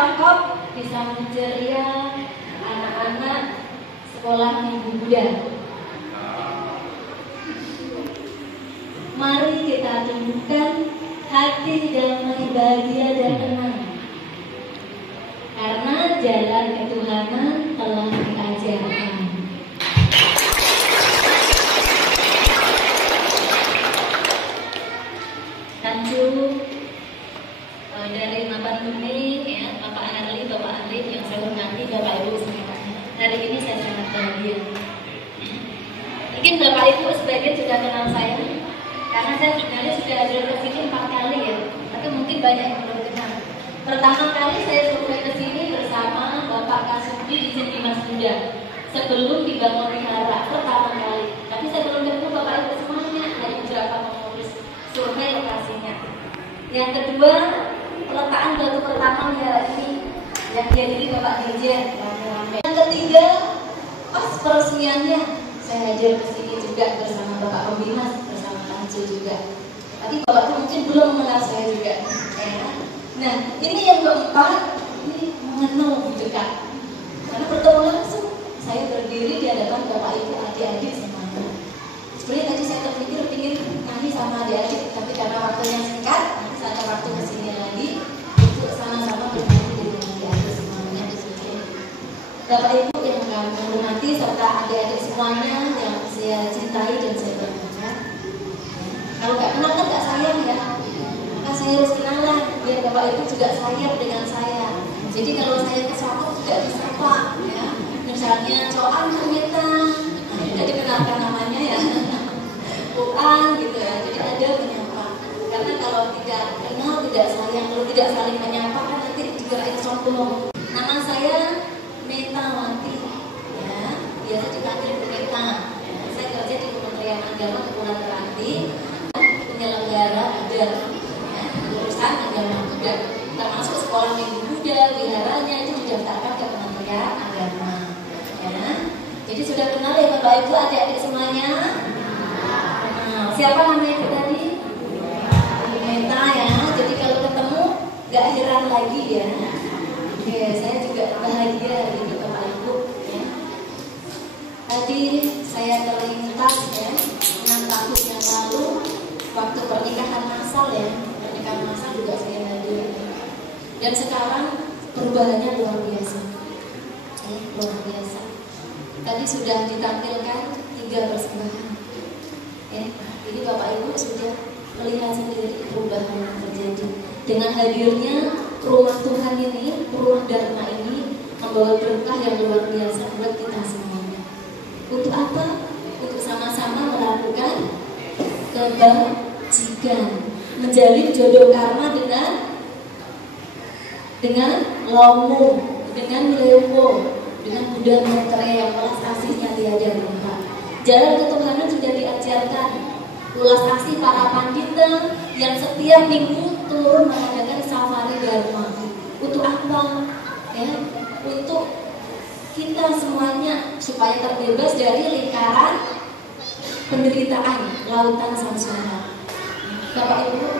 cakep, bisa menceria anak-anak sekolah Minggu Buddha. Mari kita tundukkan hati damai, bahagia dan tenang, karena jalan ketuhanan telah diajarkan. Tanjung dari Mapan Kuning, ya, Bapak Harli, Bapak Arif yang saya hormati, Bapak Ibu semuanya. Hari ini saya sangat bahagia. Mungkin Bapak Ibu sebagian sudah kenal saya, karena saya sebenarnya sudah hadir ke sini 4 kali ya, tapi mungkin banyak yang belum kenal. Pertama kali saya survei ke sini bersama Bapak Kasubdi di Candi Mas Buddha sebelum dibangun wihara pertama kali. Tapi saya belum ketemu Bapak Ibu semuanya, dari beberapa pengurus survei lokasinya. Yang kedua, peletakan batu pertama wihara ini yang dihadiri Bapak Dirjen. Yang ketiga, pas peresmiannya saya hadir ke sini juga bersama Bapak Pembina, bersama Tanju juga. Tapi Bapak itu mungkin belum mengenal saya juga. Nah, ini yang keempat, ini mengenal lebih dekat. Karena bertemu langsung, saya berdiri di hadapan Bapak Ibu, adik-adik semuanya. Sebenarnya tadi saya terpikir ingin nyanyi sama adik-adik, tapi karena waktunya singkat, nanti saya ada waktu kesini lagi untuk sama-sama bernyanyi dengan adik-adik semuanya di sini. Bapak Ibu yang kami hormati serta adik-adik semuanya yang saya cintai dan saya banggakan. Kalau nggak kenal kan nggak sayang ya. Maka saya harus kenalan biar Bapak Ibu juga sayang dengan saya. Jadi kalau saya kesapa juga disapa ya. Misalnya Coan ternyata tidak dikenalkan namanya ya. Bukan gitu ya. Jadi ada menyapa. Karena kalau tidak kenal, tidak sayang, kalau tidak saling menyapa kan nanti dikirain sombong. Nama saya Metawati ya. Biasa dipanggil Meta. Ya. Saya kerja di Kementerian Agama Kepulauan Meranti, penyelenggara ada urusan agama Buddha, termasuk sekolah Minggu Buddha, wiharanya itu didaftarkan ke Kementerian Agama. Ya. Jadi sudah kenal ya Bapak Ibu, adik-adik semuanya. Nah, siapa namanya itu tadi? Meta ya. Jadi kalau ketemu gak heran lagi ya. Oke, saya juga bahagia hari ini Bapak Ibu. Ya. Tadi saya terlintas ya 6 tahun yang lalu waktu pernikahan massal ya. Pernikahan massal juga saya hadir. Dan sekarang perubahannya luar biasa. Ya, luar biasa. Tadi sudah ditampilkan 3 persembahan. Ya, ini Bapak Ibu sudah melihat sendiri perubahan yang terjadi. Dengan hadirnya rumah Tuhan ini, rumah Dharma ini membawa berkah yang luar biasa buat kita semuanya. Untuk apa? Untuk sama-sama melakukan kebajikan, menjalin jodoh karma dengan Lomo, dengan Lewo, dengan Buddha Maitreya yang welas asihnya tiada berapa. Jalan ketuhanan sudah diajarkan. Ulas asih para pandita yang setiap minggu turun mengadakan safari dharma. Untuk apa? Ya, untuk kita semuanya supaya terbebas dari lingkaran penderitaan lautan samsara. Bapak Ibu,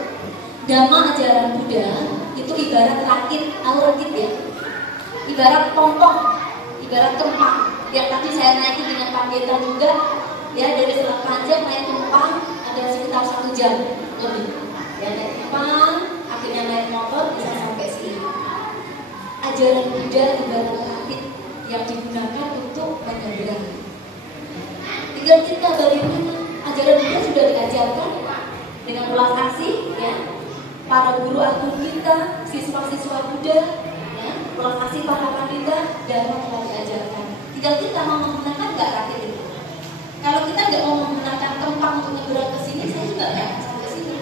dhamma ajaran Buddha itu ibarat rakit, tahu rakit ya? Ibarat pompong, ibarat kempang. Yang tadi saya naikin dengan pendeta juga, ya dari Selat Panjang naik kempang ada sekitar 1 jam lebih. Ya naik kempang, akhirnya naik motor bisa sampai sini. Ajaran Buddha ibarat rakit yang digunakan untuk menyeberang. Tinggal kita bagaimana. Ajaran Buddha sudah diajarkan dengan ulas asih, ya. Para guru agung kita, siswa-siswa Buddha, ya. Ulas asih para pandita, dharma telah diajarkan. Tinggal kita mau menggunakan nggak rakit itu. Kalau kita nggak mau menggunakan kempang untuk nyebrang ke sini, saya juga nggak sampai sini.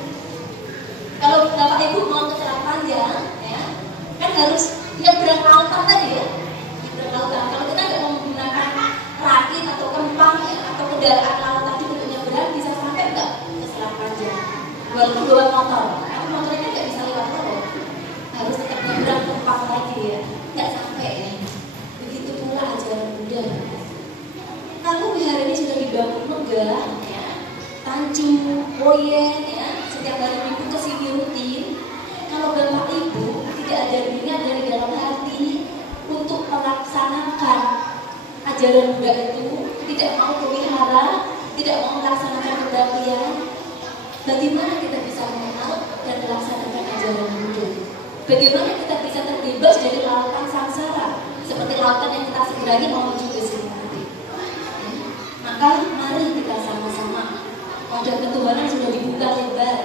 Kalau Bapak Ibu mau ke Selat Panjang, ya, kan harus nyebrang lautan tadi ya. Nyebrang lautan. Kalau kita nggak mau menggunakan rakit atau kempang ya, atau kendaraan laut tadi untuk nyebrang, bisa sampai nggak ke Selat Panjang? Walaupun bawa motor, tapi motornya nggak bisa lewat laut. Harus tetap nyebrang kempang lagi ya, nggak sampai ya. Begitu pula ajaran Buddha. Kalau wihara ini sudah dibangun megah, ya, Tanjung, Boyen, ya, setiap hari Minggu kesini rutin. Kalau Bapak Ibu tidak ada dunia dari dalam hati, ajaran Buddha itu tidak mau berwihara, tidak mau melaksanakan kebaktian, bagaimana kita bisa mengenal dan melaksanakan ajaran Buddha? Bagaimana kita bisa terbebas dari lautan samsara seperti lautan yang kita seberangi mau menuju ke sini nanti? Maka mari kita sama-sama, modal ketuhanan sudah dibuka lebar.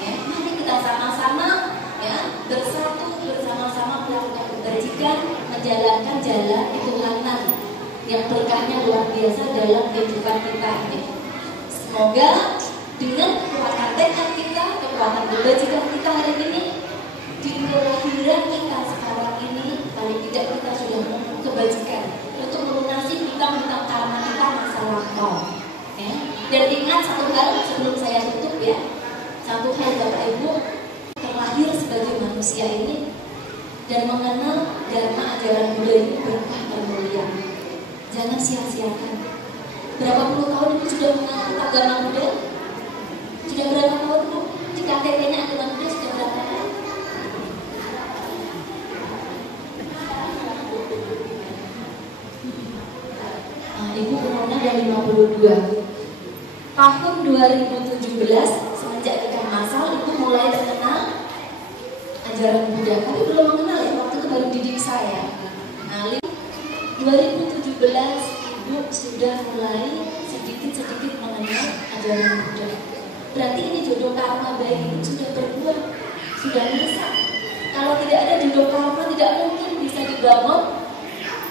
Ya, mari kita sama-sama ya bersatu bersama-sama melakukan kebajikan, menjalankan jalan ketuhanan yang berkahnya luar biasa dalam kehidupan kita ini. Semoga dengan kekuatan tekad kita, kekuatan kebajikan kita hari ini, di kelahiran kita sekarang ini, paling tidak kita sudah mempunyai kebajikan untuk melunasi hutang-hutang karma kita masa lampau. Ya. Dan ingat satu hal sebelum saya tutup ya, satu hal Bapak Ibu, terlahir sebagai manusia ini dan mengenal dharma ajaran Buddha ini berkah termulia. Jangan sia-siakan. Berapa puluh tahun itu sudah mengenal agama Buddha? Sudah berapa tahun Bu? Di KTP-nya agama Buddha sudah berapa tahun? Nah, Ibu umurnya ada 52. Tahun 2017 semenjak nikah masal Ibu mulai mengenal ajaran Buddha, tapi belum mengenal ya, waktu itu baru didik saya. Nah, 2017 Ibu sudah mulai sedikit-sedikit mengenal ajaran Buddha. Berarti ini jodoh karma baik Ibu sudah berbuah, sudah masak. Kalau tidak ada jodoh karma, tidak mungkin bisa dibangun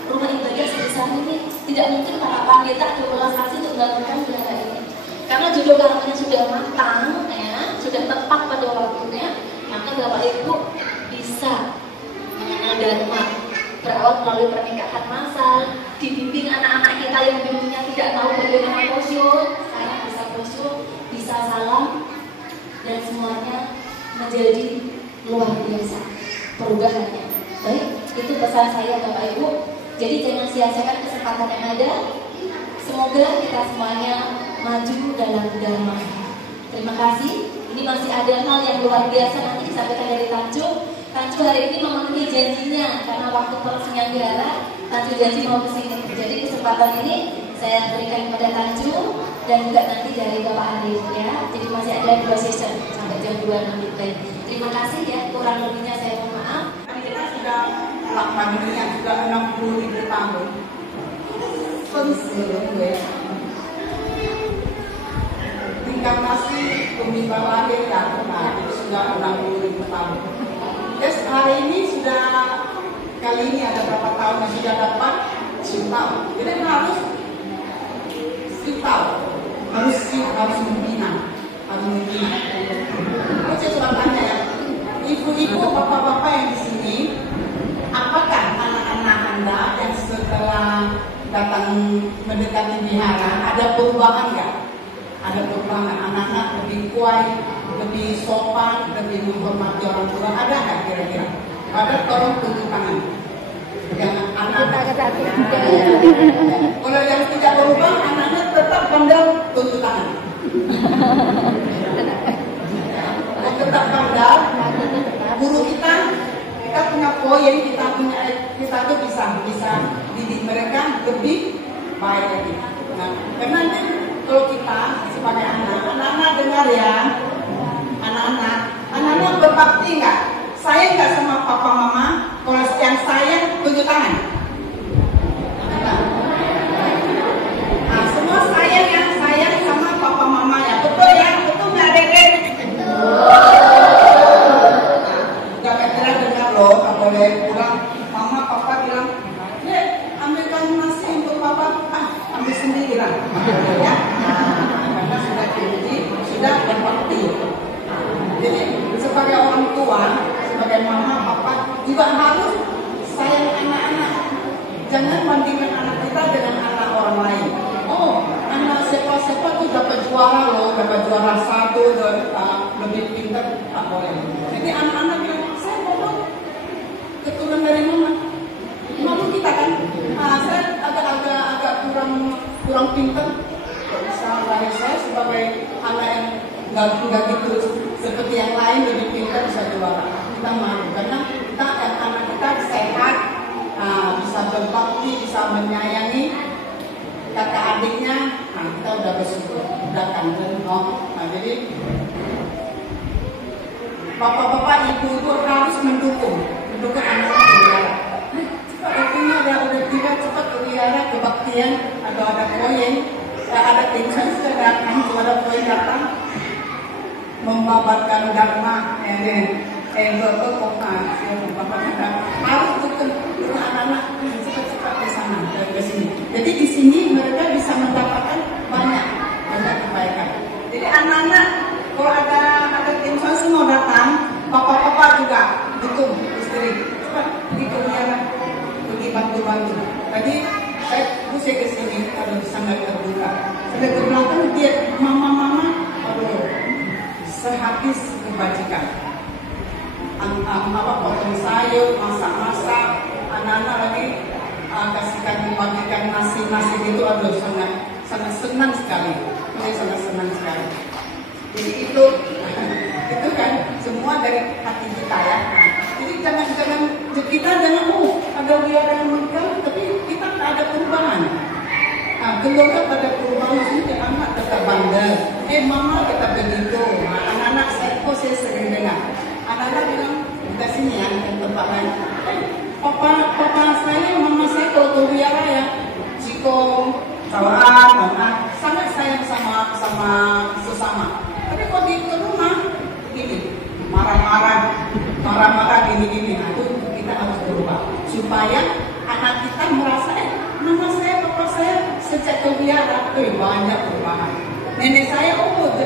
rumah ibadah sebesar ini. Tidak mungkin para pendeta berkolaborasi untuk membangunkan wihara ini. Karena jodoh karmanya sudah matang, ya, sudah tepat pada waktunya, maka Bapak Ibu bisa mengenal dharma. Berawal melalui pernikahan massal, dibimbing anak-anak kita yang dulunya tidak tahu bagaimana posyo, sekarang bisa posyo, bisa salam, dan semuanya menjadi luar biasa perubahannya. Baik, itu pesan saya Bapak Ibu. Jadi jangan sia-siakan kesempatan yang ada. Semoga kita semuanya maju dalam dharma. Terima kasih. Ini masih ada hal yang luar biasa nanti disampaikan dari Tanju. Tanju hari ini memenuhi janjinya karena waktu peresmian wihara, Tanju janji mau kesini. Jadi kesempatan ini saya berikan kepada Tanju dan juga nanti dari Bapak Arif ya. Jadi masih ada 2 session sampai jam 2 nanti. Terima kasih ya. Kurang lebihnya saya mohon maaf. Kita sudah pandeminya sudah 60.000 tahun. Inkarnasi pembimbingan kita itu sudah 60.000 tahun. Yes, hari ini sudah kali ini ada berapa tahun yang sudah dapat siuntau. Jadi harus siuntau, harus membina. Aku coba tanya ya, ibu-ibu, bapak-bapak yang di sini, apakah anak-anak Anda yang setelah datang mendekati wihara ada perubahan nggak? Ada perubahan anak-anak lebih kuat, lebih sopan, lebih menghormati orang tua, ada nggak kira-kira? Ada, tolong tunjuk tangan. Jangan anak-anak. Kalau yang tidak berubah, anaknya tetap pandang, tunjuk tangan. Tetap pandang. Guru kita punya poin, kita tuh bisa didik mereka lebih baik lagi. Nah, karena kalau kita sebagai anak-anak dengar ya, anak-anak berbakti nggak? Sayang nggak sama papa mama? Kalau yang sayang, tunjuk tangan. Nah, semua sayang ya, sayang sama papa mama ya, betul ya, betul nggak Dede? Nggak kira dengar loh, nggak boleh pulang. Mama, papa bilang, ambilkan nasi untuk papa, ambil sendiri lah, ya. Karena sudah diuji, sudah berbakti. Jadi sebagai orang tua, sebagai mama, papa juga harus sayang anak-anak. Jangan bandingkan anak kita dengan anak orang lain. Oh, anak siapa-siapa tuh dapat juara loh, dapat juara 1, lebih pintar, tak boleh. Jadi anak-anak bilang, saya mau keturunan dari mana? Malu kita kan? Saya agak kurang pintar. Misalnya saya sebagai anak yang nggak gitu seperti yang lain lebih pintar bisa juara. Kita malu karena kita anak kita sehat, bisa berbakti, bisa menyayangi kan. Nah, jadi bapak-bapak ibu harus mendukung anak-anak berwira. Cepat waktunya udah tiba, cepat berwira kebaktian atau ada koin, ada tension datang, ada koin datang membabarkan dharma, harus dukung anak-anak cepat-cepat ke sana ke sini. Jadi di sini mereka bisa mendapatkan banyak kebaikan. Jadi anak-anak kalau ada tension semua datang, bapak-bapak juga dukung istri cepat pergi ke wira, pergi bantu-bantu. Tadi saya ke sini, sangat terbuka. Saya ke belakang dia mama-mama, sehabis kebajikan. Potong sayur, masak-masak, anak-anak lagi kasihkan bagikan nasi itu, sangat senang sekali. Saya sangat senang sekali. Jadi itu kan semua dari hati kita ya. Jadi jangan kita jangan ada wira yang megah, tapi kita tak ada perubahan. Keluarga pada perubahan maksudnya anak tetap bandel. Mama tetap begitu. Anak-anak saya sering dengar. Anak-anak bilang di sini ya tempat lain. Papa saya, mama saya kalau ke wira ya, jiko, kawan, sangat sayang sama sesama. Tapi kalau di rumah gini, marah-marah gini. Nah, itu kita harus berubah supaya anak kita merasa mama saya, papa saya sejak ke wira banyak perubahan. Nenek saya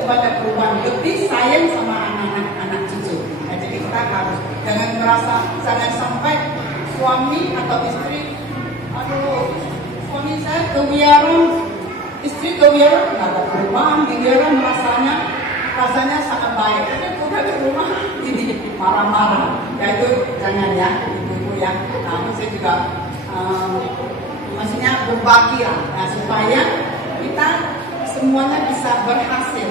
banyak perubahan, lebih sayang sama anak cucu. Nah, jadi kita harus jangan merasa jangan sampai suami atau istri, suami saya ke wira, istri ke wira nggak ada perubahan, di wira rasanya sangat baik. Tapi udah ke rumah ini marah-marah. Ya itu jangan ya, ibu-ibu ya. Nah, saya juga maksudnya berbagi lah, supaya kita semuanya bisa berhasil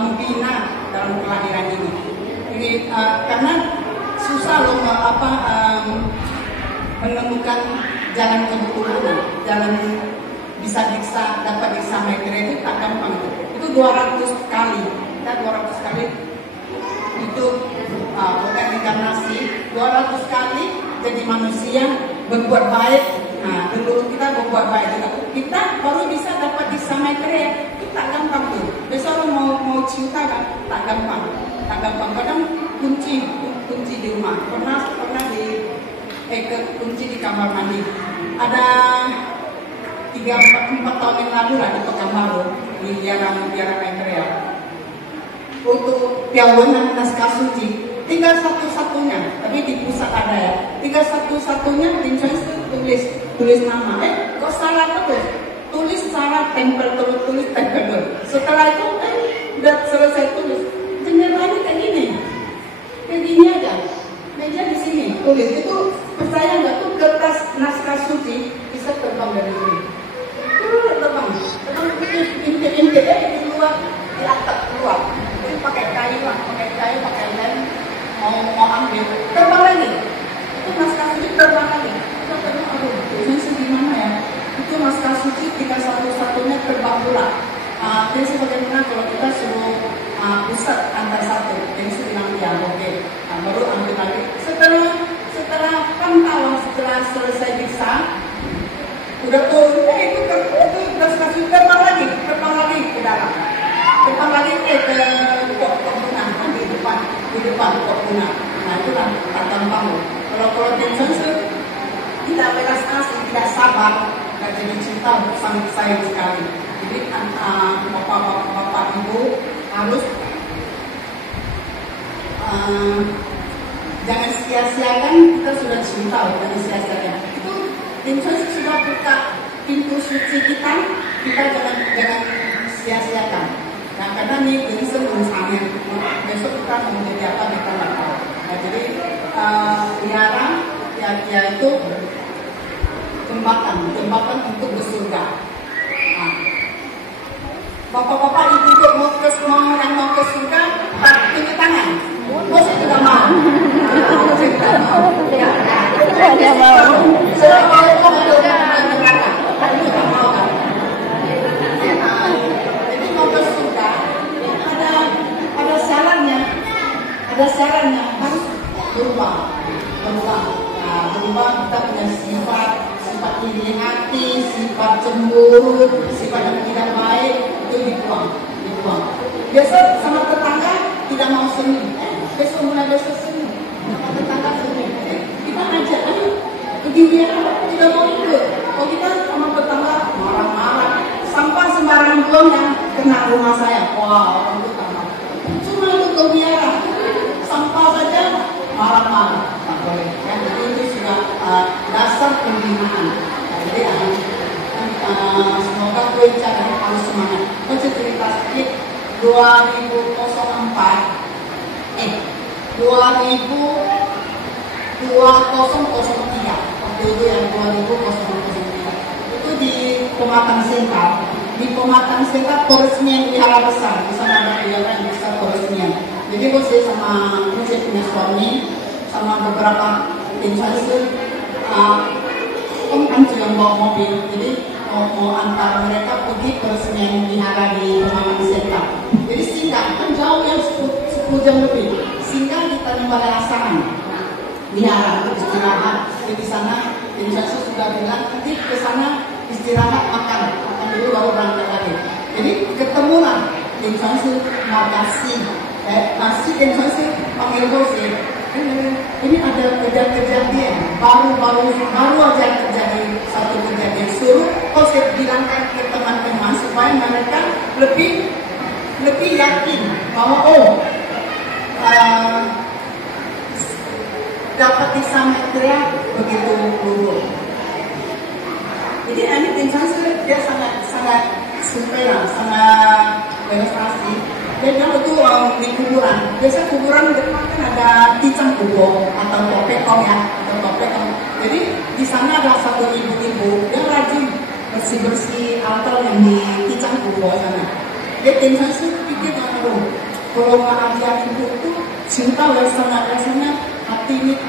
membina dalam kelahiran ini. Karena susah loh menemukan jalan kebetulan, jalan bisa dapat diksa mereka itu tak gampang. Itu 200 kali, kita 200 kali itu bukan inkarnasi, 200 kali jadi manusia berbuat baik. Nah, dulu kita berbuat baik juga. Kita baru bisa dapat diksa mereka, itu tak gampang tuh. Besok orang mau cinta kan, tak gampang. Kadang kunci di rumah. Pernah kunci di kamar mandi. Ada 3-4 tahun yang lalu lah di Pekanbaru di Biara Imperial. Untuk piawanan naskah suci tinggal satu-satunya, tapi di pusat ada ya. Tinggal satu-satunya tulis nama. Kok salah terus? Tulis salah, tempel terus. Setelah itu udah selesai tulis. Jendelanya kayak gini aja. Meja di sini tulis. Itu percaya nggak tuh kertas naskah suci bisa terbang dari sini. Terbang intip di luar, di atap keluar. Jadi pakai kayu, pakai lem, mau ambil, terbang lagi. Itu naskah suci terbang lagi. Itu gimana ya? Itu naskah suci tinggal satu-satunya terbang pula. Jadi sebagaimana kalau kita suruh pusat antar satu, jadi saya bilang ya oke. Baru ambil lagi. Setelah pantauan, setelah selesai diksa, udah turun, itu naskah suci terbang lagi ke dalam. Terbang lagi ke pok bunga, di depan pok bunga. Nah itulah tak gampang loh. Kalau tension tidak belas kasih, tidak sabar, tidak jadi cinta, sangat sayang sekali. Jadi bapak ibu harus jangan sia-siakan, kita sudah cinta, jangan sia-siakan. Itu tension sudah buka pintu suci kita jangan sia-siakan. Nah, karena ini misalnya besok kita mau menjadi apa kita nggak tahu. Nah, jadi wira ya itu jembatan untuk ke surga. Nah, bapak-bapak ibu yang mau ke surga, tunjuk tangan. Saya juga mau. Saya mau. Saya mau ke neraka. Juga mau kan? berubah kita punya sifat iri hati, sifat cemburu, sifat yang tidak baik itu dibuang. Biasa sama tetangga tidak mau seni, besok mulai besok seni, sama tetangga seni, kita ajak ayo pergi biara, tidak mau ikut. Kalau kita sama tetangga marah-marah, sampah sembarangan buang yang kena rumah saya, wah orang itu tambah. Cuma untuk ke biara, sampah saja marah-marah, tak boleh. Ya, jadi itu sudah dasar pembinaan. Jadi semoga gue cara harus semangat. Gue cerita sedikit 2003 waktu itu yang 2003 itu di Pematang Siantar. Di Pematang Siantar peresmian wihara besar, di sana ada wihara yang besar peresmian. Jadi gue sama gue punya suami sama beberapa influencer kan yang bawa mobil, jadi mau antar mereka pergi peresmian wihara di Pematang Siantar. Jadi singgah kan jauh ya 10 jam lebih, singgah di Tanjung Balai Asahan wihara untuk istirahat. Di sana influencer sudah bilang nanti ke sana istirahat makan dulu baru berangkat lagi. Jadi ketemulah influencer makasih masih influencer panggil sih. Ini ada kejadian baru aja terjadi satu kejadian, suruh kau saya bilangkan ke teman-teman supaya mereka lebih yakin bahwa dapat disampaikan begitu dulu. Jadi ini influencer dia sangat supaya sangat demonstrasi. Dan yang itu di kuburan, biasa kuburan depan kan ada ticang kubo atau topekong ya, Jadi di sana ada satu ibu-ibu yang rajin bersih altar yang di ticang kubo sana. Dia tinggal sedikit kalau nggak ada ibu itu cinta rasanya hati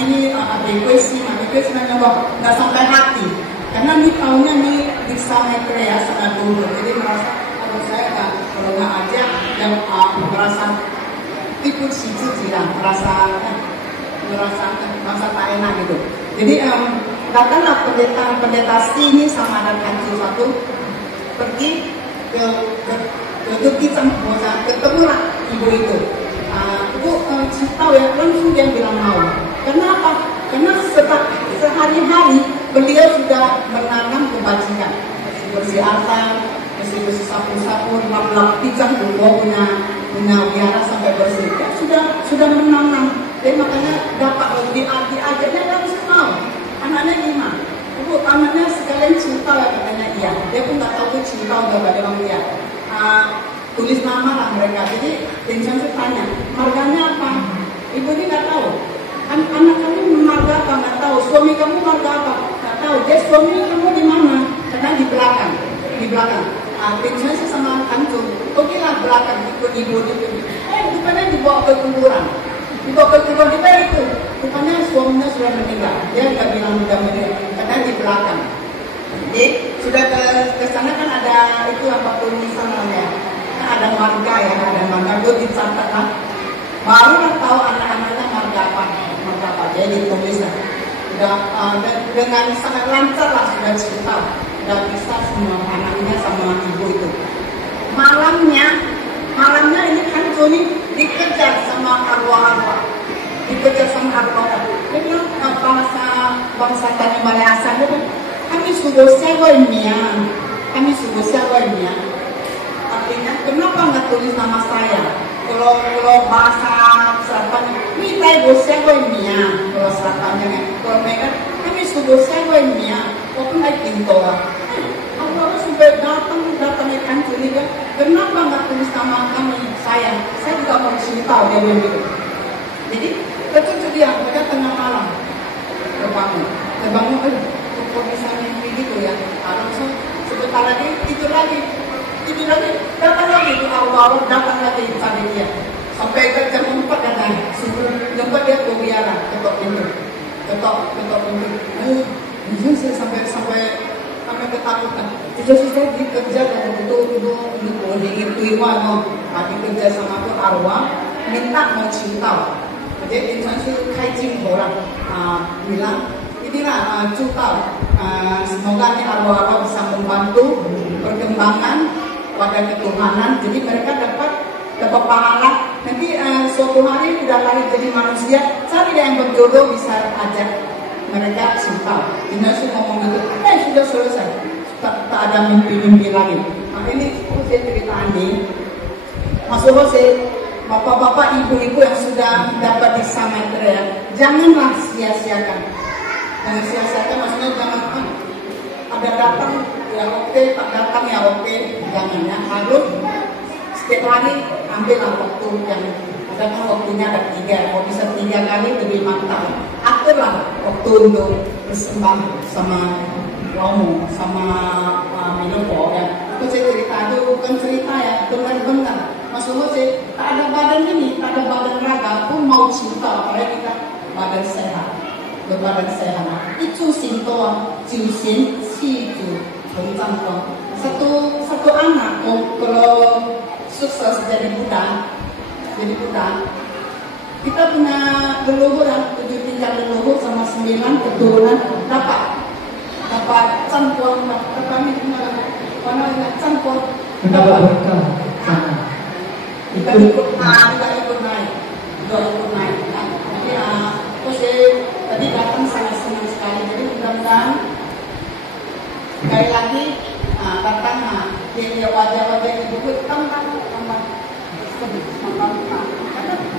ini ada kuesi nanya nggak sampai hati. Karena ini tahunnya nih di sana ya sangat dulu, jadi merasa saya kalau nggak aja yang merasa ikut situ tidak merasa tak enak gitu. Jadi datanglah pendeta sini sama ada kantor satu pergi ke Kicang Bosa, ketemulah ibu itu. Ibu cerita ya langsung dia bilang mau. Kenapa? Karena sehari-hari beliau sudah menanam kebajikan, bersih altar, bersih sapu-sapu, lap-lap pijak dulu punya biara sampai bersih. Ya, sudah menanam. Jadi makanya dapat diajarnya langsung mau. Anaknya 5. Ibu anaknya sekalian cinta ya katanya iya. Dia pun nggak tahu tuh cinta udah bagaimana dia. Tulis nama lah mereka. Jadi Vincent tanya, marganya apa? Ibu ini nggak tahu. Anak kamu marga apa nggak tahu. Suami kamu marga apa nggak tahu. Dia suami kamu di mana? Karena di belakang. Vincent sama kantor. Pergilah belakang ikut ibu itu. Rupanya dibawa ke kuburan. Tiba-tiba itu, rupanya suaminya sudah meninggal. Dia nggak bilang sudah meninggal, katanya di belakang. Jadi sudah ke sana kan ada itu apa tulisan namanya, kan ada marga ya, ada marga itu dicatat lah. Baru tahu anak-anaknya marga apa. Jadi ditulis lah. Sudah dengan sangat lancar lah sudah cerita, sudah bisa semua anaknya sama ibu itu. Malamnya ini kan Joni dikejar sama arwah. Dia bilang bangsa Tanjung Balai Asahan itu kami sudah sewa ini ya. Artinya kenapa nggak tulis nama saya? Kalau bahasa Selatan, ini saya sewa ini ya. Kalau Selatannya kan, kalau mereka kami sudah sewa ini ya. Kok naik pintu lah. Kalau sudah datang ikan curiga, kenapa nggak tulis nama kami saya juga mau cerita dia bilang gitu. Jadi kecuali dia mereka tengah malam terbangun kok bisa mimpi gitu ya. Langsung sebentar lagi itu lagi datang lagi itu awal datang lagi tadi dia sampai ke jam 4 katanya suruh jemput dia ke biara ketok pintu. Bisa sampai ketakutan. Saya dikerja dan untuk dihirtuin mau dikerja sama tuh arwah minta mau cinta. jadi instansi kaijing orang bilang inilah Cutau, semoga ini arwah-arwah bisa membantu perkembangan pada ketuhanan, jadi mereka dapat pahala. Nanti suatu hari udah lahir jadi manusia, cari yang berjodoh bisa ajak mereka Cutau. Instansi ngomong gitu, sudah selesai, tak ada mimpi-mimpi lagi. Nah ini saya cerita ini, Mas Jose, bapak-bapak, ibu-ibu yang sudah dapat di Samudra, janganlah sia-siakan. Jangan sia-siakan, maksudnya jangan ada datang ya oke, tak datang ya oke, jangan ya. Harus setiap hari ambillah waktu yang ada kan waktunya ada 3, kalau bisa 3 kali lebih mantap. Aturlah waktu untuk bersembah sama Romo, sama Minopo ya. Itu saya cerita itu bukan cerita ya, benar-benar. Maksudnya saya tak ada badan ini, tak ada badan raga pun mau cinta, apalagi kita badan sehat, berbadan sehat. Itu sintoa, jiusin, si itu bencang. Satu anak, kalau sukses jadi budak, kita punya leluhur yang 7 tingkat leluhur sama 9 keturunan dapat canpuan, dapat canpuan, dapat berkah. Kita ikut naik. Jadi terus tadi datang sangat senang sekali. Jadi mudah-mudahan sekali lagi datang dia wajah-wajah ibu tambah.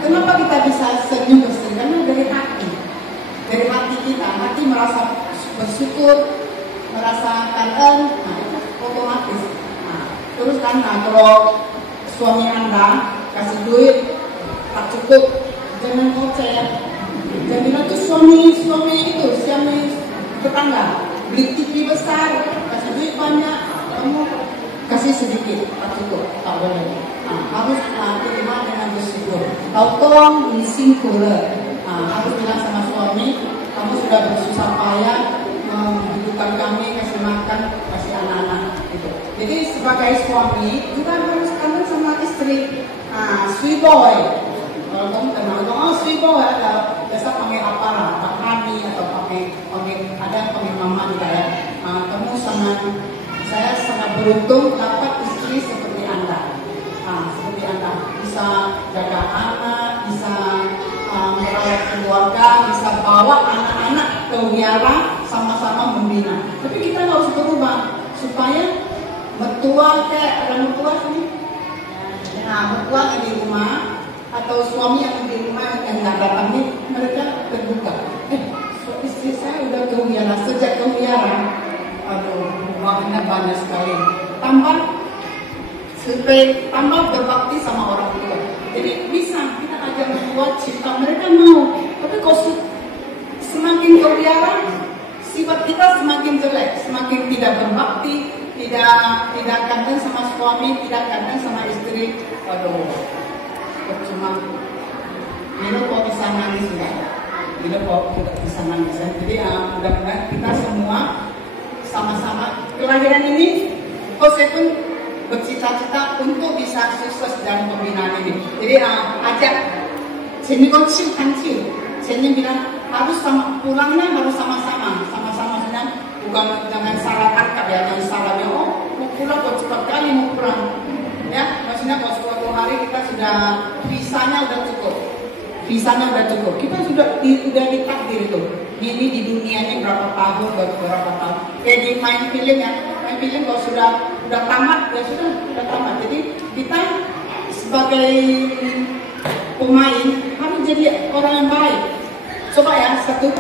Kenapa kita bisa senyum bersih? Karena dari hati kita, hati merasa bersyukur, merasa kangen, otomatis. Terus kan kalau suami Anda kasih duit tak cukup, jangan ngoceh. Jangan bilang tuh suami tetangga beli TV besar, kasih duit banyak, kamu kasih sedikit, tak cukup, tak boleh. Harus terima dengan bersyukur. Tolong leasing cooler. Harus bilang sama suami, kamu sudah bersusah payah menghidupkan kami, kasih makan, kasih anak-anak. Gitu. Jadi sebagai suami juga harus kangen sama istri. Sweet boy. Kalau kamu kenal, sweet boy ada biasa pakai apa lah, Pak Hani atau pakai ada yang pakai mama juga ya. Saya sangat beruntung dapat istri seperti Anda. Seperti Anda bisa jaga anak, bisa merawat keluarga, bisa bawa anak-anak ke wihara, sama-sama membina. Tapi kita harus berubah supaya mertua ada mertua sini. Mertua yang di rumah atau suami yang di rumah yang nggak datang nih, mereka terbuka. Istri saya udah ke wihara, sejak ke wihara, uangnya banyak sekali. Tambah berbakti sama orang tua. Jadi bisa kita ajak membuat cinta, mereka mau. Tapi kalau semakin ke wihara, sifat kita semakin jelek, semakin tidak berbakti, tidak kangen sama suami, tidak kangen sama istri. Cuma Milo kok bisa nangis enggak? Milo kok tidak bisa nangis. Jadi mudah-mudahan kita semua sama-sama kelahiran ini, saya pun bercita-cita untuk bisa sukses dalam pembinaan ini. Jadi ajak Jenny kok Jenny bilang harus pulangnya harus sama-sama sebenarnya, bukan jangan salah tangkap ya, jangan salahnya mau pulang kok cepat kali mau pulang ya, maksudnya kalau suatu hari kita sudah visanya udah cukup, kita sudah ditakdir itu ini di dunia ini berapa tahun, kayak di main film kalau sudah tamat ya sudah tamat. Jadi kita sebagai pemain harus jadi orang yang baik. Coba ya, satu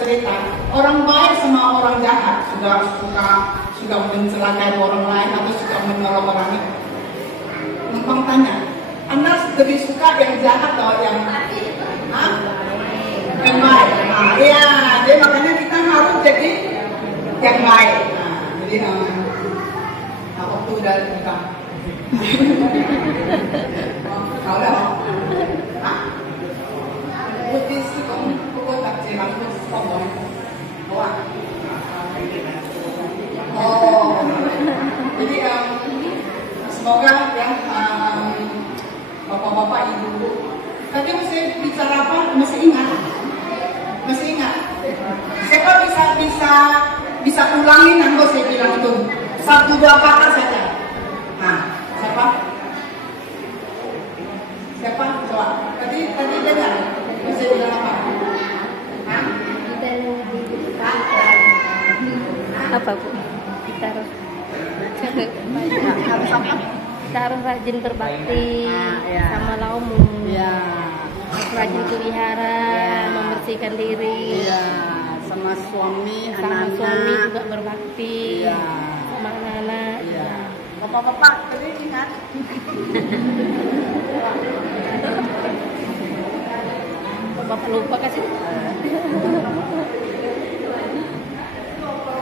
cerita orang baik sama orang jahat suka mencelakai orang lain atau suka menolong orang lain. Numpang tanya, Anda lebih suka yang jahat atau yang baik? Iya, jadi makanya kita harus jadi yang baik. Jadi waktu udah kita. Kau dah? Putih sih kok tak cerah terus kok jadi semoga ya bapak-bapak ibu. Tadi saya bicara apa masih ingat? Masih ingat? Siapa bisa ulangin yang saya bilang itu 1-2 kata saja. Nah, siapa? Siapa? Coba. Tadi dengar saya bilang apa? Hah? Apa Bu? Kita harus kita harus rajin berbakti sama laumu. Ya, Rajin ke wihara, membersihkan diri. iya, sama suami, Sama anak-anak. suami juga berbakti. Iya. Sama anak-anak. Iya. Bapak-bapak, tadi ingat. Bapak lupa kasih.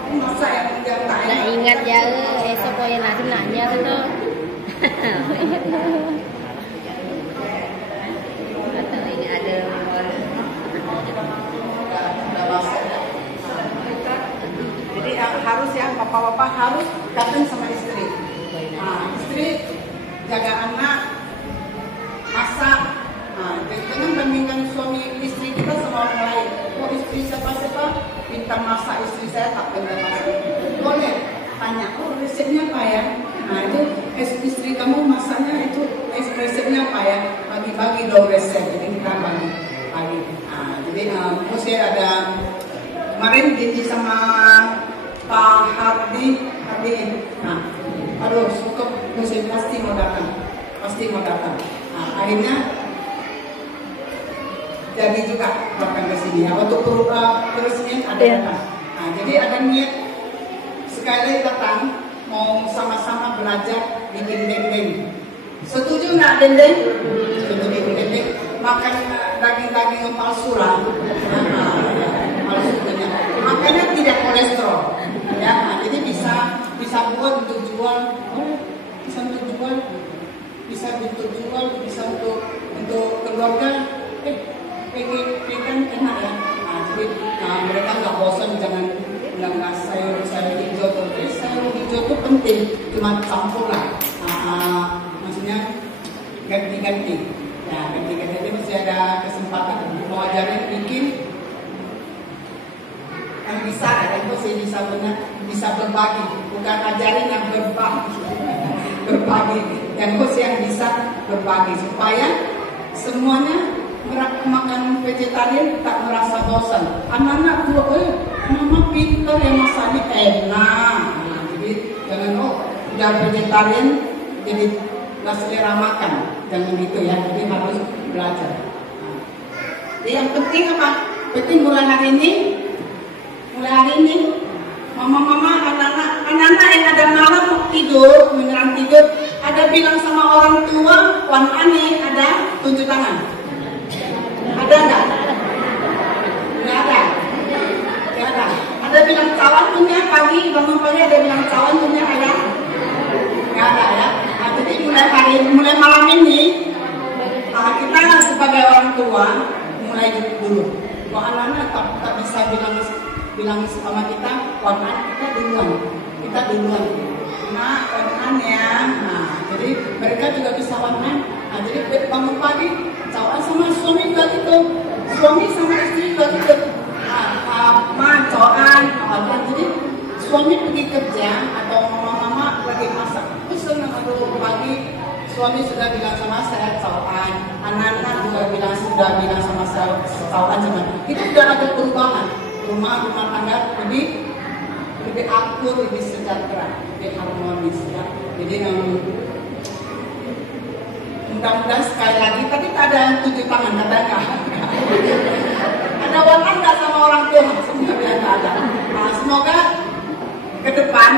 Masa yang menjalankan? Nah ingat ya, esok kau yang nanti nanya tuh. Atau ini ada Jadi harus ya bapak-bapak harus datang sama istri. Nah, istri jaga anak, masak. Nah, jangan bandingkan suami istri kita sama orang lain. Kok istri siapa-siapa minta masak, istri saya tak pernah masak. Boleh tanya, oh resepnya apa ya? Nah itu istri kamu masaknya itu resepnya apa ya? Bagi-bagi dong resep, jadi kita bagi. Nah, jadi saya ada kemarin janji sama Pak Hardi. Nah, aduh suka saya pasti mau datang. Nah, akhirnya jadi juga bahkan ke sini. Ya, untuk peresmian ada datang. Nah, jadi ada niat sekali datang mau sama-sama belajar bikin dendeng. Setuju nggak dendeng? Setuju bikin dendeng. Makan daging-daging palsu lah. Makanya tidak kolesterol. Ya, nah, jadi bisa buat untuk jual, bisa untuk keluarga. Pengen enak ya. Nah, jadi mereka nggak bosan, jangan nggak sayur hijau terus. Sayur hijau itu penting, cuma campur lah. Maksudnya ganti-ganti. Ya, ganti-ganti masih ada kesempatan mau ajarin bikin yang bisa, ada itu sih bisa berbagi, bukan ajarin yang berbagi, yang bisa berbagi supaya semuanya makan vegetarian tak merasa bosan. Anak-anak tua, mama pintar ya masaknya enak. Nah, jadi jangan udah vegetarian jadi nggak selera makan, jangan gitu ya. Jadi harus belajar. Jadi yang penting apa? Penting mulai hari ini, mama-mama, anak-anak yang ada malam tidur, beneran tidur, ada bilang sama orang tua, Wan Ani, ada tunjuk tangan. Ada nggak? Nggak ada. Ada bilang cawan punya pagi, bangun pagi ada bilang cawan punya ada? Nggak ada ya. Nah, jadi mulai malam ini kita sebagai orang tua mulai dulu. Kalau anak-anak tak bisa bilang sama kita, Wan, kita duluan. Nah, Wan ya. Nah, jadi mereka juga bisa Wan. Nah, jadi bangun pagi, cawan sama suami juga gitu, suami sama istri juga gitu. Cawan. Jadi suami pergi kerja atau mama lagi masak, terus aduh pagi suami sudah bilang sama saya cawan, anak-anak juga sudah bilang sama saya cawan sama. Itu sudah ada perubahan. Rumah tangga lebih akur, lebih sejahtera, lebih harmonis ya. Jadi mudah-mudahan sekali lagi, tapi tak ada yang tunjuk tangan, katakan. Ada warna nggak sama orang tua? Sebenarnya nggak ada. Nah, semoga ke depan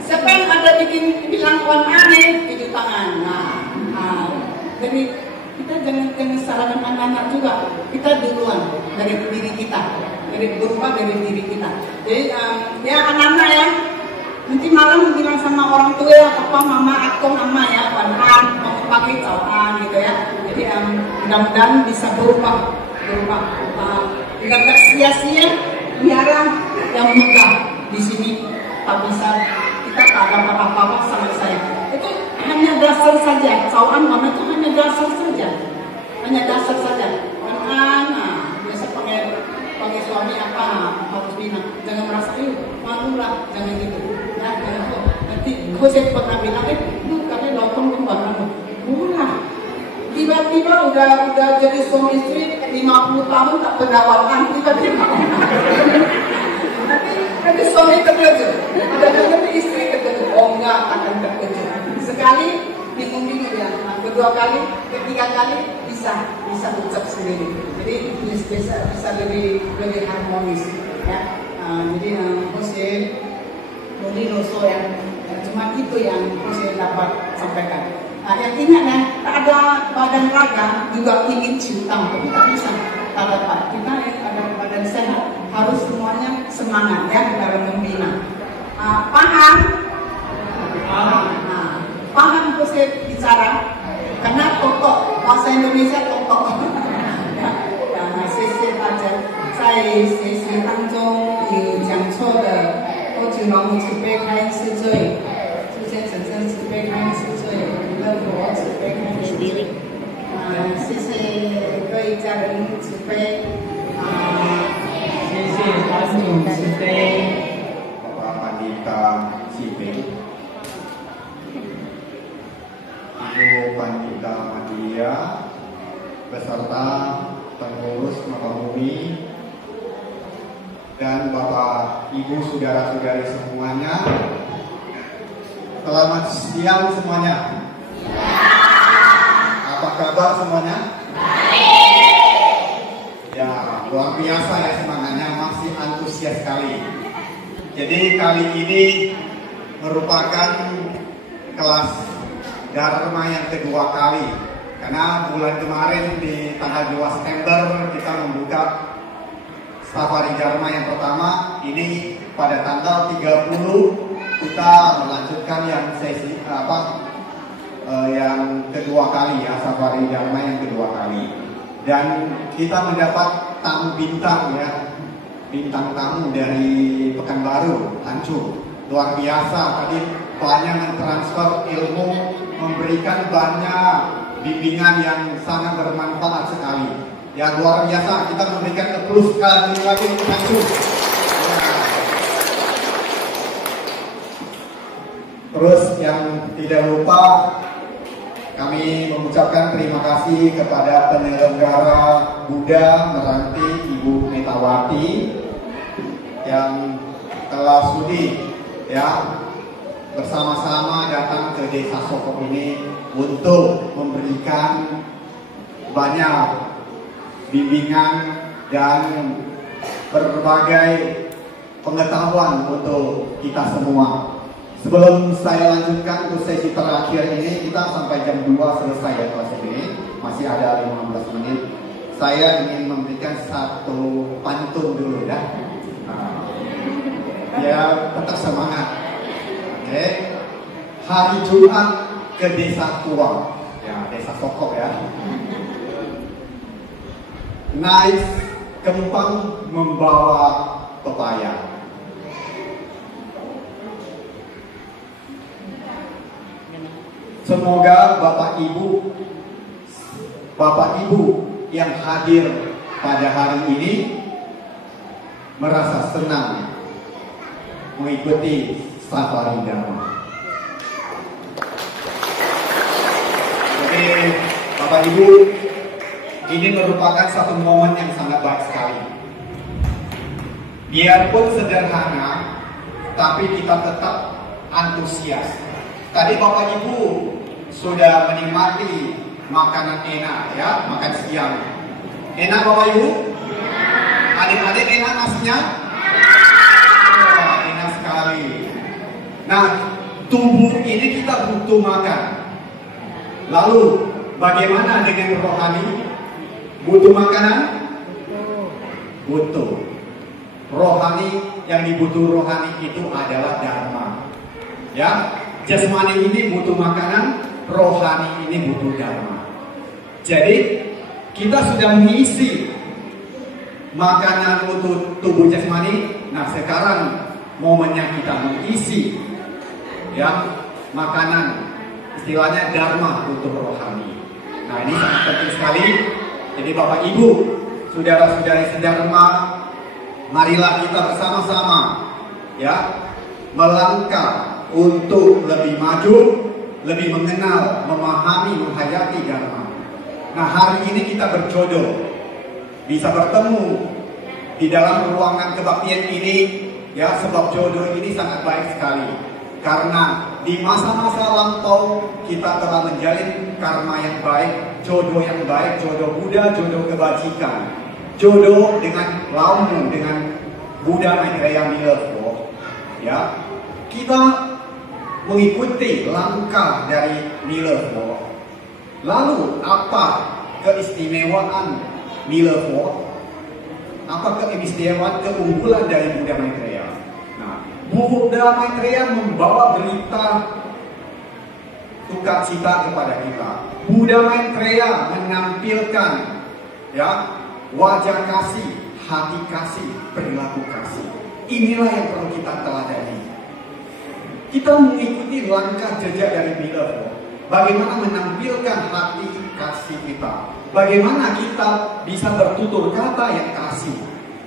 siapa yang ada bilang Wan aneh, tunjuk tangan. Jadi kita jangan salahkan anak-anak juga. Kita duluan dari diri kita. Berubah dari diri kita. Jadi ya anak-anak ya, nanti malam bilang sama orang tua ya, papa, mama, aku, mama ya, Wan, mau pakai cawan gitu ya. Jadi mudah-mudahan bisa berubah. Nggak sia-sia biarlah yang megah di sini. Tak bisa, kita tak ada apa-apa sama saya. Itu hanya dasar saja, cawan mama itu hanya dasar saja. suami apa harus bilang, jangan merasa malu lah, jangan gitu. Ya, jangan tuh. Nanti gue saya pernah bilang, lu kalian nonton kemana? Murah. Tiba-tiba udah jadi suami istri 50 tahun tak penawaran tiba-tiba. Nanti suami terkejut, ada istri terkejut. Oh enggak akan terkejut. Sekali bingung-bingung ya. Nah, kedua kali, ketiga kali bisa ucap sendiri. Jadi bisa lebih harmonis. Ya. Jadi Jose Nuso yang cuma itu yang Jose dapat sampaikan. Nah, yang ingat ya, tak ada badan raga juga ingin ciutang, tapi tak bisa. Tak dapat. Kita yang ada badan sehat harus semuanya semangat ya dalam membina. Paham? Paham itu saya bicara karena totok bahasa Indonesia totok. Saya aja. Saya当中有讲错的，多久老母慈悲开示罪，诸先生生慈悲开示罪，乐佛慈悲开示罪。谢谢各位家人慈悲。谢谢观世音慈悲。 Bapak Pandita Siping, Ibu Pandita Madia, beserta pengurus Makabumi, dan Bapak Ibu saudara-saudari semuanya. Selamat siang semuanya. Apa kabar semuanya? Ya, luar biasa ya semangatnya, masih antusias sekali. Jadi kali ini merupakan kelas Dharma yang kedua kali. Karena bulan kemarin di tanggal 2 September kita membuka Safari Dharma yang pertama. Ini pada tanggal 30 kita melanjutkan yang sesi yang kedua kali ya, Safari Dharma yang kedua kali. Dan kita mendapat tamu bintang ya, bintang tamu dari Pekanbaru, Ancur. Luar biasa, tadi banyak mentransfer ilmu, memberikan banyak bimbingan yang sangat bermanfaat sekali. Ya luar biasa, kita memberikan applause sekali lagi untuk Ancur. Terus yang tidak lupa kami mengucapkan terima kasih kepada penyelenggara Buddha Meranti Ibu Metawati yang telah sudi ya bersama-sama datang ke Desa Sokop ini untuk memberikan banyak bimbingan dan berbagai pengetahuan untuk kita semua. Sebelum saya lanjutkan untuk sesi terakhir ini, kita sampai jam 2 selesai ya kelas ini, masih ada 15 menit. Saya ingin memberikan satu pantun dulu ya. Ya tetap semangat. Oke. Hari Jumat ke Desa Tua, ya Desa Sokop ya. Naik kempang membawa pepaya. Semoga Bapak Ibu yang hadir pada hari ini merasa senang mengikuti Safari Dharma. Jadi Bapak Ibu, ini merupakan satu momen yang sangat baik sekali. Biarpun sederhana, tapi kita tetap antusias. Tadi Bapak Ibu sudah menikmati makanan enak ya, makan siang. Enak Bapak Ibu? Adik-adik enak nasinya? Wah, enak sekali. Nah, tubuh ini kita butuh makan. Lalu, bagaimana dengan rohani? Butuh makanan? Butuh. Rohani, yang dibutuh rohani itu adalah dharma. Ya, jasmani ini butuh makanan, rohani ini butuh dharma. Jadi kita sudah mengisi makanan untuk tubuh jasmani. Nah sekarang momennya kita mengisi ya makanan, istilahnya dharma untuk rohani. Nah ini sangat penting sekali. Jadi Bapak Ibu, saudara-saudari sedharma, marilah kita bersama-sama ya melangkah untuk lebih maju, lebih mengenal, memahami, menghayati Dharma. Nah, hari ini kita berjodoh, bisa bertemu di dalam ruangan kebaktian ini, ya, sebab jodoh ini sangat baik sekali. Karena di masa-masa lampau kita telah menjalin karma yang baik, jodoh yang baik, jodoh Buddha, jodoh kebajikan, jodoh dengan Laumu, dengan Buddha Maitreya Milevo, ya. Kita mengikuti langkah dari Milevo. Lalu apa keistimewaan Milevo? Apa keistimewaan, keunggulan dari Buddha Maitreya? Nah, Buddha Maitreya membawa berita sukacita kepada kita. Buddha Maitreya menampilkan ya wajah kasih, hati kasih, perilaku kasih. Inilah yang perlu kita teladani. Kita mengikuti langkah jejak dari Milevo. Bagaimana menampilkan hati kasih kita. Bagaimana kita bisa bertutur kata yang kasih.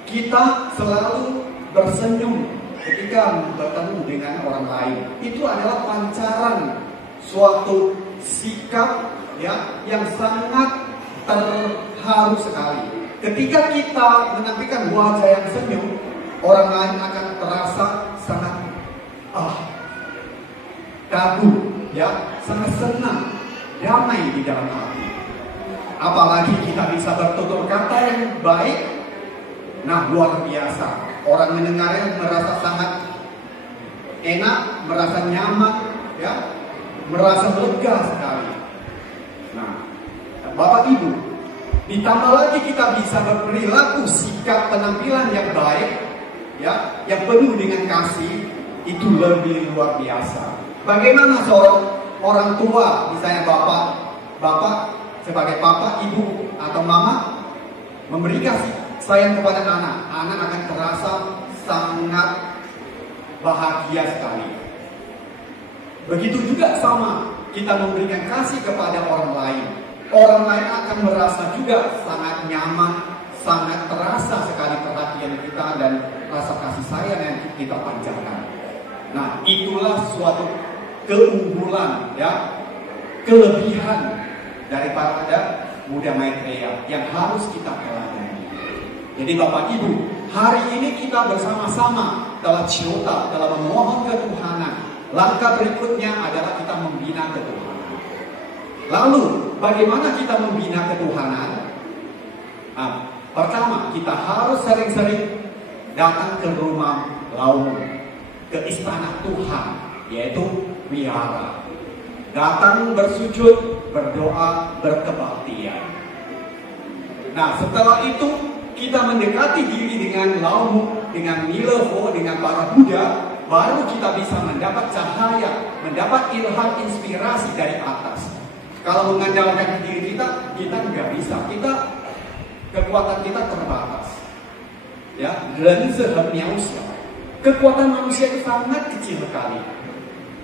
Kita selalu tersenyum ketika bertemu dengan orang lain. Itu adalah pancaran suatu sikap ya yang sangat terharu sekali. Ketika kita menampilkan wajah yang senyum, orang lain akan terasa sangat kagum, ya, sangat senang, damai di dalam hati. Apalagi kita bisa bertutur kata yang baik, nah luar biasa. Orang mendengarnya merasa sangat enak, merasa nyaman, ya, merasa lega sekali. Nah, Bapak Ibu, ditambah lagi kita bisa berperilaku sikap penampilan yang baik, ya, yang penuh dengan kasih, itu lebih luar biasa. Bagaimana seorang orang tua, misalnya bapak sebagai papa, ibu atau mama memberi kasih sayang kepada anak akan terasa sangat bahagia sekali. Begitu juga sama kita memberikan kasih kepada orang lain akan merasa juga sangat nyaman, sangat terasa sekali perhatian kita dan rasa kasih sayang yang kita pancarkan. Nah, itulah suatu keunggulan, ya, kelebihan daripada Buddha Maitreya yang harus kita teladani. Jadi Bapak Ibu, hari ini kita bersama-sama dalam Chiyota, dalam memohon ketuhanan. Langkah berikutnya adalah kita membina ketuhanan. Lalu, bagaimana kita membina ketuhanan? Nah, pertama, kita harus sering-sering datang ke rumah Laumu, ke istana Tuhan, yaitu wihara. Datang bersujud, berdoa, berkebaktian. Nah, setelah itu kita mendekati diri dengan Laumu, dengan Milevo, dengan para Buddha, baru kita bisa mendapat cahaya, mendapat ilham inspirasi dari atas. Kalau mengandalkan diri kita nggak bisa. Kekuatan kita terbatas. Ya, kekuatan manusia itu sangat kecil sekali.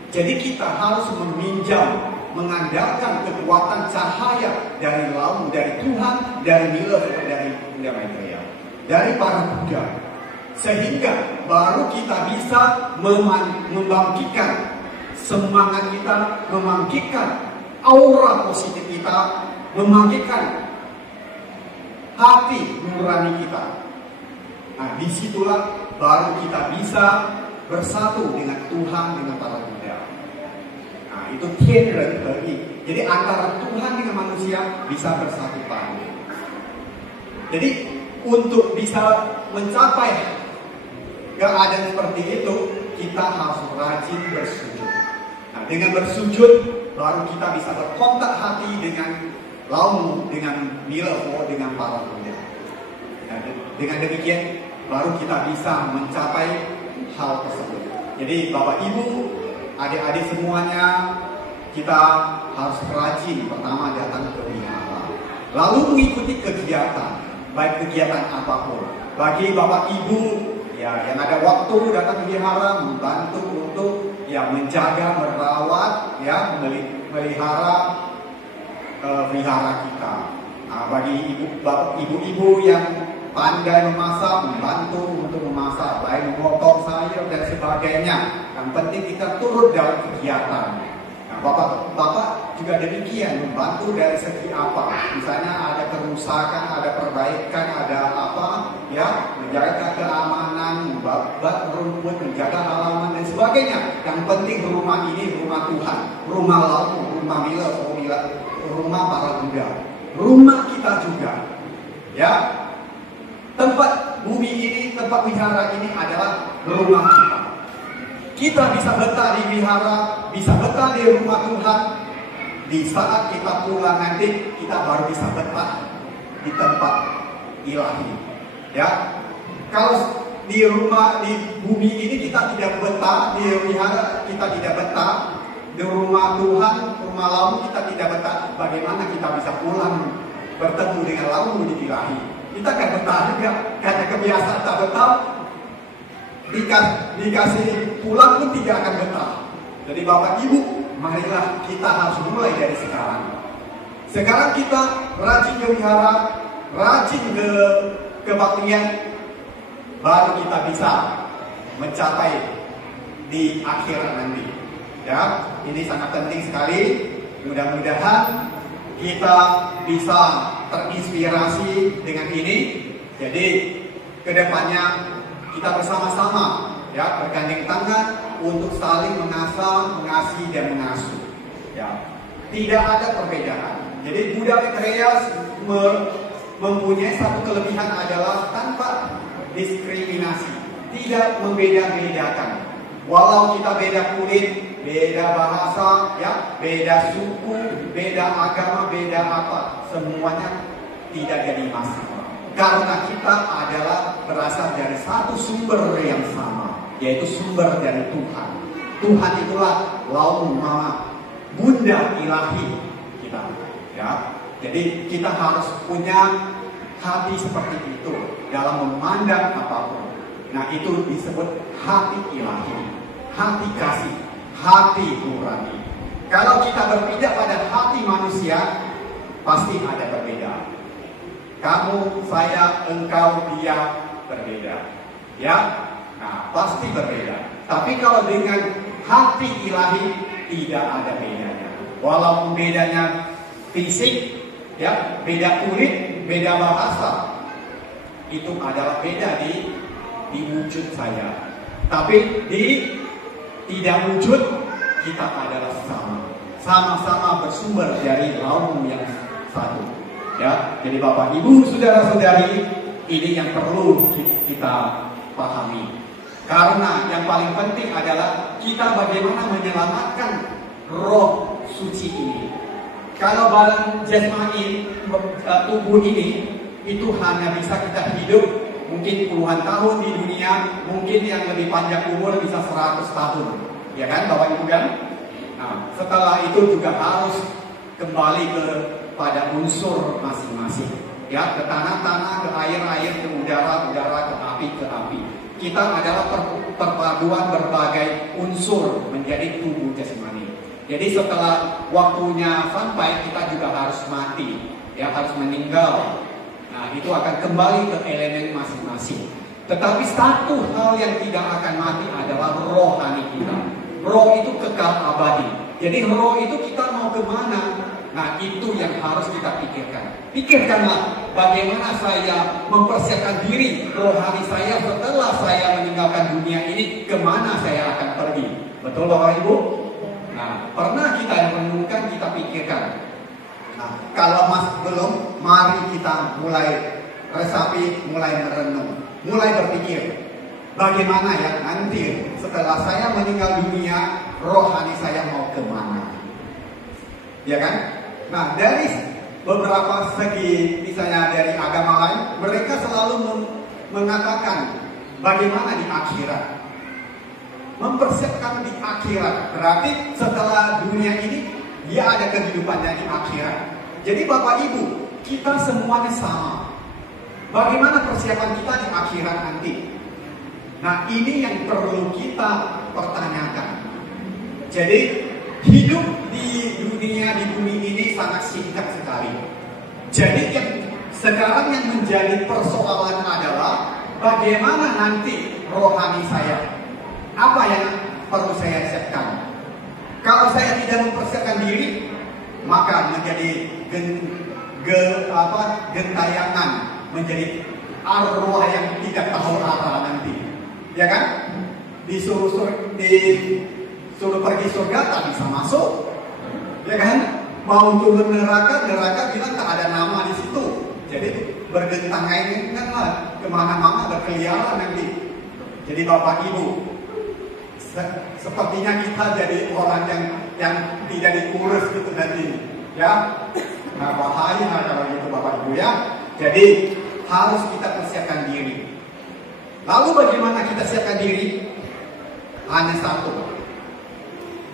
Jadi kita harus meminjam, mengandalkan kekuatan cahaya dari Laumu, dari Tuhan, dari Milevo, dari Buddha Maitreya, dari para Buddha. Sehingga baru kita bisa membangkitkan semangat kita, membangkitkan aura positif kita, membangkitkan hati nurani kita. Nah, disitulah baru kita bisa bersatu dengan Tuhan, dengan para Buddha. Nah, itu Tianren He. Jadi antara Tuhan dengan manusia bisa bersatu padu. Jadi untuk bisa mencapai keadaan seperti itu, kita harus rajin bersujud. Nah, dengan bersujud baru kita bisa berkontak hati dengan Laumu, dengan Milevo, dengan para Buddha. Nah, dengan demikian baru kita bisa mencapai hal tersebut. Jadi Bapak Ibu, adik-adik semuanya, kita harus rajin pertama datang ke wihara, lalu mengikuti kegiatan, baik kegiatan apapun. Bagi Bapak Ibu ya yang ada waktu datang ke wihara, membantu untuk ya menjaga, merawat, ya melihara wihara kita. Nah, bagi ibu-ibu yang pandai memasak, membantu untuk memasak, baik memotong sayur dan sebagainya. Yang penting kita turut dalam kegiatan. Nah, Bapak juga demikian, membantu dari segi apa? Misalnya ada kerusakan, ada perbaikan, ada apa? Ya, menjaga keamanan, membabat rumput, menjaga halaman dan sebagainya. Yang penting rumah ini rumah Tuhan, rumah lalu, rumah Mila, rumah para Buddha, rumah kita juga. Ya, tempat bumi ini, tempat wihara ini adalah rumah kita. Kita bisa betah di wihara, bisa betah di rumah Tuhan. Di saat kita pulang nanti, kita baru bisa betah di tempat ilahi. Ya, kalau di rumah, di bumi ini kita tidak betah, di wihara kita tidak betah, di rumah Tuhan, rumah laut kita tidak betah. Bagaimana kita bisa pulang bertemu dengan laut di ilahi? Kita akan betah juga, karena kebiasaan tak betah. Dikasih pulang pun tidak akan betah. Jadi Bapak Ibu, marilah kita harus mulai dari sekarang. Sekarang kita rajin ke wihara, rajin ke kebaktian, baru kita bisa mencapai di akhirat nanti. Ya, ini sangat penting sekali. Mudah-mudahan kita bisa terinspirasi dengan ini. Jadi kedepannya kita bersama-sama ya bergandeng tangan untuk saling mengasah, mengasihi dan mengasuh. Ya, tidak ada perbedaan. Jadi Buddha Maitreya mempunyai satu kelebihan adalah tanpa diskriminasi, tidak membeda-bedakan. Walau kita beda kulit, beda bahasa, ya, beda suku, beda agama, beda apa, semuanya tidak jadi masalah. Karena kita adalah berasal dari satu sumber yang sama, yaitu sumber dari Tuhan. Tuhan itulah Laum Mama, Bunda ilahi kita. Ya, jadi kita harus punya hati seperti itu dalam memandang apapun. Nah, itu disebut hati ilahi, hati kasih, hati nurani. Kalau kita berpijak pada hati manusia, pasti ada perbedaan. Kamu, saya, engkau, dia berbeda. Ya, nah, pasti berbeda. Tapi kalau dengan hati ilahi, tidak ada bedanya. Walaupun bedanya fisik, ya, beda kulit, beda bahasa, itu adalah beda di wujud saya. Tapi di tidak wujud, kita adalah sama. Sama-sama bersumber dari Laum yang satu. Ya, jadi Bapak Ibu, saudara-saudari, ini yang perlu kita pahami. Karena yang paling penting adalah kita bagaimana menyelamatkan roh suci ini. Kalau badan jasmani tubuh ini itu hanya bisa kita hidup mungkin puluhan tahun di dunia, mungkin yang lebih panjang umur bisa 100 tahun. Ya kan, Bapak Ibu kan? Nah, setelah itu juga harus kembali pada unsur masing-masing, ya, ke tanah-tanah, ke air-air, ke udara-udara, ke api-api. Kita adalah perpaduan berbagai unsur menjadi tubuh jasmani. Jadi setelah waktunya sampai, kita juga harus mati, ya, harus meninggal. Nah, itu akan kembali ke elemen masing-masing. Tetapi satu hal yang tidak akan mati adalah rohani kita. Roh itu kekal abadi. Jadi roh itu kita mau kemana? Nah, itu yang harus kita pikirkan. Pikirkanlah bagaimana saya mempersiapkan diri rohani saya setelah saya meninggalkan dunia ini, kemana saya akan pergi. Betul Bapak Ibu? Nah, pernah kita renungkan, kita pikirkan. Nah, kalau belum, mari kita mulai resapi, mulai merenung, mulai berpikir. Bagaimana ya nanti setelah saya meninggal dunia, rohani saya mau kemana? Ya kan? Nah, dari beberapa segi, misalnya dari agama lain, mereka selalu mengatakan bagaimana di akhirat. Mempersiapkan di akhirat, berarti setelah dunia ini, dia ada kehidupannya di akhirat. Jadi Bapak Ibu, kita semuanya sama. Bagaimana persiapan kita di akhirat nanti? Nah, ini yang perlu kita pertanyakan. Jadi, hidup di dunia, di bumi ini sangat singkat sekali. Jadi yang Sekarang yang menjadi persoalan adalah bagaimana nanti rohani saya. Apa yang perlu saya siapkan? Kalau saya tidak mempersiapkan diri, maka menjadi gentayangan, menjadi arwah yang tidak tahu arah nanti. Ya kan? Disuruh pergi surga tak bisa masuk. Ya kan? Mau turun neraka bilang tak ada nama di situ. Jadi bergentangan kan lah, kemana-mana berkeliaran nanti. Jadi Bapak Ibu, sepertinya kita jadi orang yang tidak diurus gitu nanti, ya. Nah, bahaya kalau gitu Bapak Ibu ya. Jadi harus kita persiapkan diri. Lalu bagaimana kita siapkan diri? Hanya satu.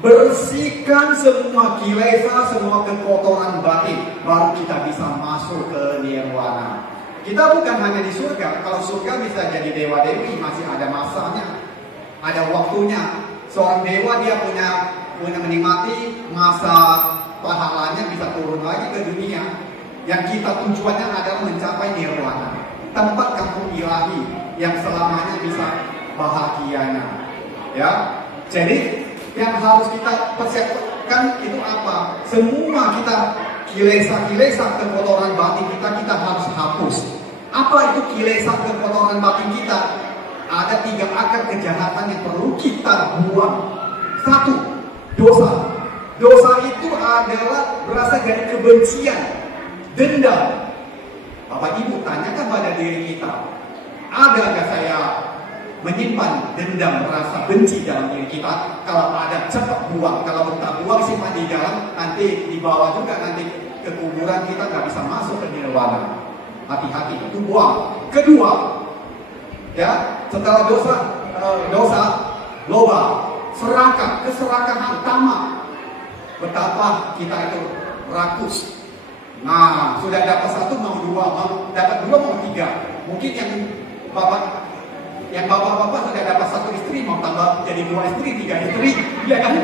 Bersihkan semua kilesa, semua kekotoran batin, baru kita bisa masuk ke nirwana. Kita bukan hanya di surga. Kalau surga bisa jadi dewa dewi, masih ada masanya, ada waktunya. Seorang dewa dia punya menikmati masa pahalanya, bisa turun lagi ke dunia. Yang kita tujuannya adalah mencapai nirwana, tempat kampung ilahi yang selamanya bisa bahagianya. Ya, jadi yang harus kita persiapkan itu apa? Semua kita kilesa kekotoran batin kita harus hapus. Apa itu kilesa kekotoran batin kita? Ada 3 akar kejahatan yang perlu kita buang. 1, dosa. Dosa itu adalah berasal dari kebencian, dendam. Bapak Ibu tanyakan pada diri kita, adakah saya menyimpan dendam, rasa benci dalam diri kita? Kalau ada, cepat buang. Kalau tak buang, simpan di dalam, nanti dibawa juga nanti ke kuburan, kita nggak bisa masuk ke nirwana. Hati-hati, itu buang. Kedua, ya, setelah dosa, loba, serakah, keserakahan, tamak. Betapa kita itu rakus. Nah, sudah dapat 1 mau 2, mau dapat 2 mau 3. Mungkin yang bapak-bapak sudah dapat 1 istri, mau tambah jadi 2 istri, 3 istri, ya kan?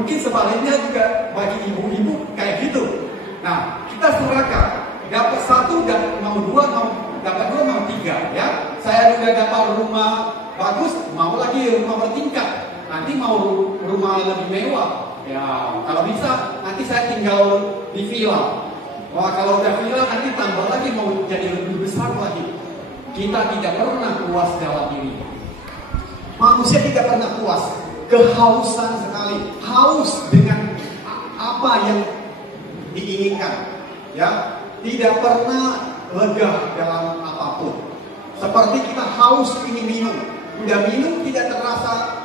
Mungkin sebaliknya juga bagi ibu-ibu kayak gitu. Nah, kita serakah, dapat 1 dan mau 2, dapat 2 mau 3, ya. Saya juga dapat rumah bagus, mau lagi rumah bertingkat. Nanti mau rumah lebih mewah. Ya, kalau bisa nanti saya tinggal di villa. Wah, kalau udah villa nanti tambah lagi mau jadi lebih besar lagi. Kita tidak pernah puas dalam diri. Manusia tidak pernah puas. Kehausan sekali. Haus dengan apa yang diinginkan. Ya, tidak pernah lega dalam apapun. Seperti kita haus ingin minum. Udah minum tidak terasa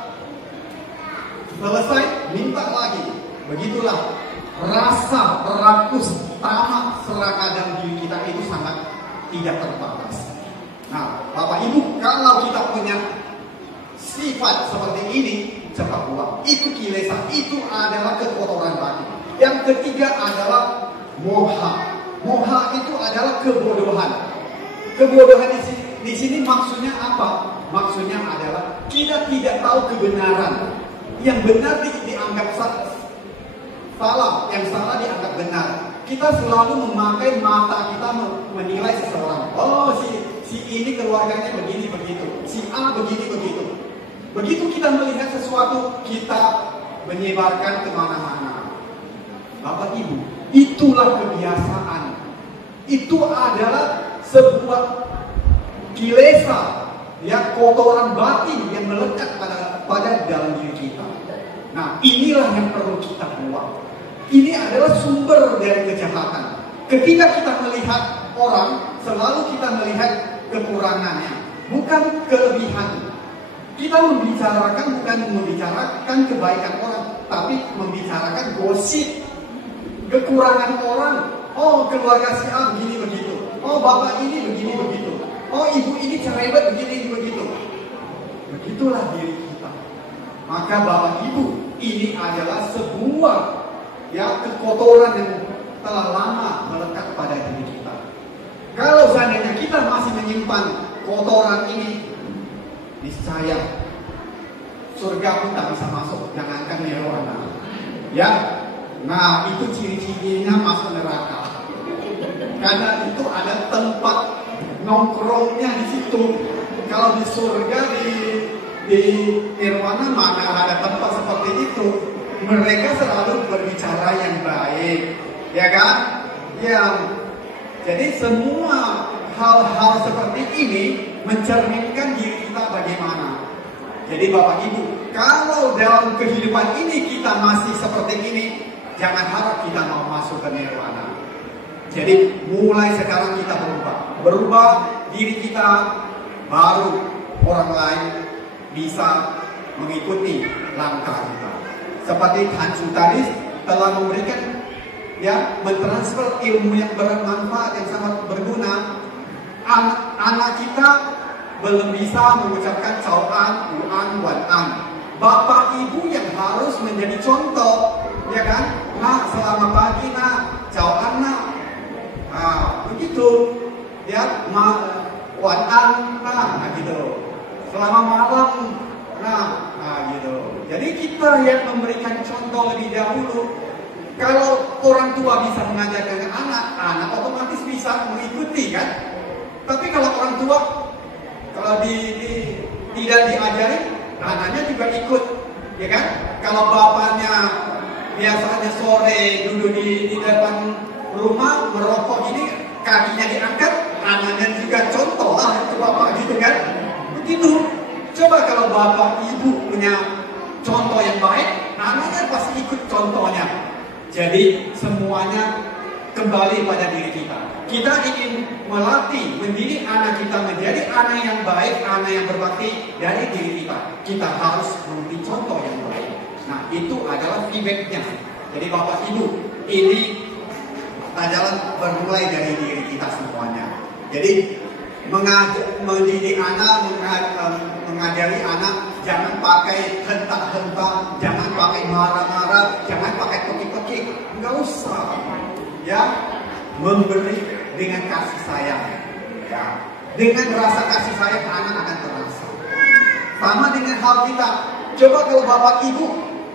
selesai, minta lagi. Begitulah rasa rakus, tamak, serakah dalam diri kita itu sangat tidak terbatas. Nah, Bapak Ibu, kalau kita punya sifat seperti ini, cepat buang. Itu kilesa, itu adalah kekotoran batin. Yang ketiga adalah moha. Moha itu adalah kebodohan. Kebodohan di sini maksudnya apa? Maksudnya adalah kita tidak tahu kebenaran. Yang benar dianggap salah, yang salah dianggap benar. Kita selalu memakai mata kita menilai seseorang. Oh, si ini keluarganya begini begitu, si A begini begitu. Begitu kita melihat sesuatu, kita menyebarkan kemana-mana. Bapak Ibu, itulah kebiasaan. Itu adalah sebuah kilesa, ya, kotoran batin yang melekat pada dalam diri kita. Nah, inilah yang perlu kita buang. Ini adalah sumber dari kejahatan. Ketika kita melihat orang, selalu kita melihat kekurangannya, bukan kelebihan. Kita bukan membicarakan kebaikan orang, tapi membicarakan gosip, kekurangan orang. Oh, keluarga si A begini begitu. Oh, bapak ini begini begitu. Oh, ibu ini cerewet begini begitu. Begitulah diri kita. Maka Bapak Ibu, ini adalah sebuah, ya, kekotoran yang telah lama melekat pada diri kita. Kalau seandainya kita masih menyimpan kotoran ini, niscaya surga pun tak bisa masuk, jangankan nirwana. Ya, nah itu ciri-cirinya masuk neraka. karena itu ada tempat nongkrongnya di situ. Kalau di surga, di nirwana mana ada tempat seperti itu. Mereka selalu berbicara yang baik, ya kan? Jadi semua hal-hal seperti ini mencerminkan diri kita bagaimana. Jadi Bapak Ibu, kalau dalam kehidupan ini kita masih seperti ini, jangan harap kita mau masuk ke nirwana. Jadi mulai sekarang kita berubah diri kita, baru orang lain bisa mengikuti langkah kita. Seperti Hancu tadi telah memberikan, mentransfer ilmu yang bermanfaat, yang sangat berguna. Anak kita belum bisa mengucapkan cauan, uan, wan. Bapak Ibu yang harus menjadi contoh, ya kan? Nak, selamat pagi nak, cauan nak. Begitu, ya, wan nah gitu. Selamat malam, nah gitu. Jadi kita yang memberikan contoh lebih dahulu. Kalau orang tua bisa mengajarkan anak otomatis bisa mengikuti kan. Tapi kalau orang tua kalau tidak diajari, anaknya juga ikut, ya kan? Kalau bapaknya biasanya sore duduk di depan rumah merokok ini, kakinya diangkat, anaknya juga contoh lah itu bapak gitu kan? Begitu. Coba kalau bapak ibu punya contoh yang baik, anaknya pasti ikut contohnya. Jadi semuanya kembali pada diri kita. Kita ingin melatih, mendidik anak kita menjadi anak yang baik, anak yang berbakti dari diri kita. Kita harus memberi contoh yang baik. Nah, itu adalah feedbacknya. Jadi Bapak Ibu, ini adalah bermulai dari diri kita semuanya. Jadi mendidik anak, mengajari anak, jangan pakai hentak-hentak, jangan pakai marah-marah, jangan pakai pekik-pekik, nggak usah. Ya, memberi dengan kasih sayang. Ya, dengan rasa kasih sayang anak akan terasa. Sama dengan hal kita. Coba kalau bapak ibu,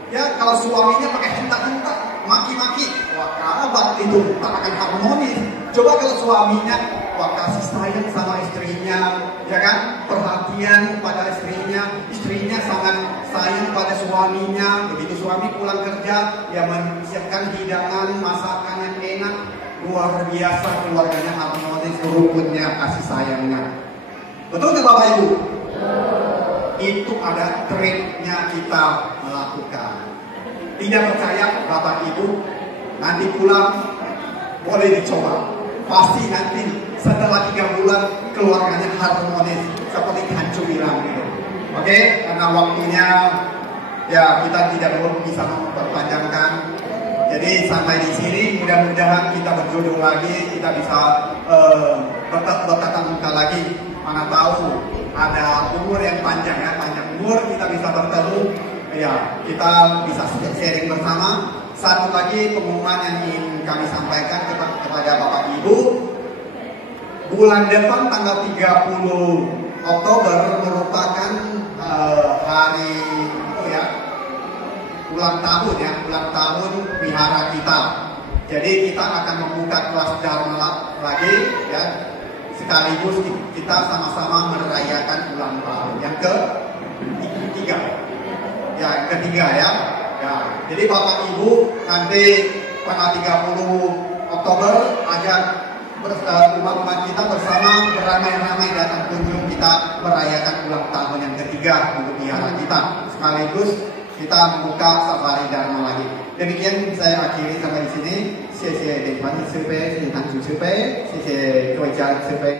ya kalau suaminya pakai hentak-hentak, maki-maki, wah kabat itu tak akan harmonis. Coba kalau suaminya, wah kasih sayang sama istrinya, ya kan, perhatian pada istrinya sangat sayang pada suaminya. Begitu suami pulang kerja, ya menyiapkan hidangan, masakan yang enak, luar biasa keluarganya harmonis, rukunnya, kasih sayangnya. Betul nggak Bapak Ibu? Itu ada triknya kita melakukan. Tidak percaya Bapak Ibu, nanti pulang boleh dicoba. Pasti nanti setelah 3 bulan keluarganya harmonis seperti Hancu bilang gitu. Oke, karena waktunya ya kita tidak bisa memperpanjangkan. Jadi sampai di sini, mudah-mudahan kita berjodoh lagi, kita bisa bertatap muka lagi. Mana tahu ada umur yang panjang ya, panjang umur kita bisa bertemu. Ya, kita bisa sharing bersama. Satu lagi pengumuman yang ingin kami sampaikan kepada Bapak Ibu. Bulan depan tanggal 30 Oktober merupakan hari ulang tahun wihara kita. Jadi kita akan membuka kelas Dharma lagi ya. Sekaligus kita sama-sama merayakan ulang tahun yang ketiga. Ya, yang ketiga ya. Ya, jadi Bapak Ibu nanti tanggal 30 Oktober ajak umat kita bersama beramai-ramai datang kunjung kita merayakan ulang tahun yang ketiga untuk wihara kita. Sekaligus kita membuka safari Dharma lagi. Demikian saya akhiri sampai di sini. 谢谢李团师杯，谢谢谭主持杯，谢谢各位家人师杯。